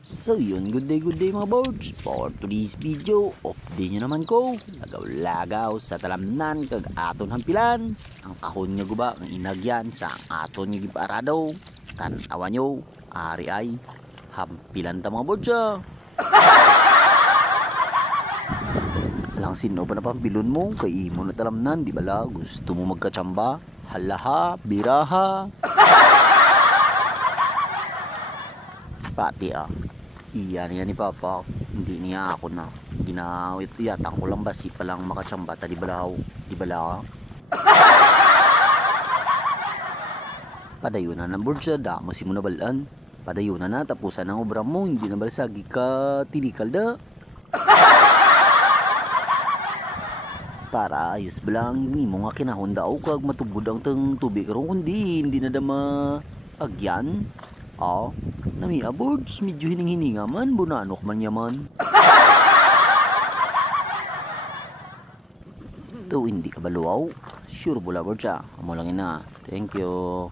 So yun, good day mga birds. For today's video, update nyo naman ko. Lagaw-lagaw sa talamnan kag aton hampilan. Ang kahon nga guba, ang inagyan sa aton nga giparado. Tanawa nyo, ari ay hampilan ta mga birds Lang sino pa na pampilon mo, kay imo na talamnan, di bala? Gusto mo magkatsamba? Halaha, biraha. Pati iyan ni Papa, hindi niya ako na ginawit yatang ko lang basi pa lang makatsamba ta di bala padayunan ng bursa damo si mo na balaan padayunan na tapusan ang obra mo hindi na balasagi ka tinikal da para ayos belang ni mo nga kinahunda o kag matubod ang tubig karon kundi hindi na dama agyan nami aboards, medyo hining-hininga man, bunanok man yaman. Ito, hindi ka baluaw. Sure, bula boards amo lang ina. Thank you.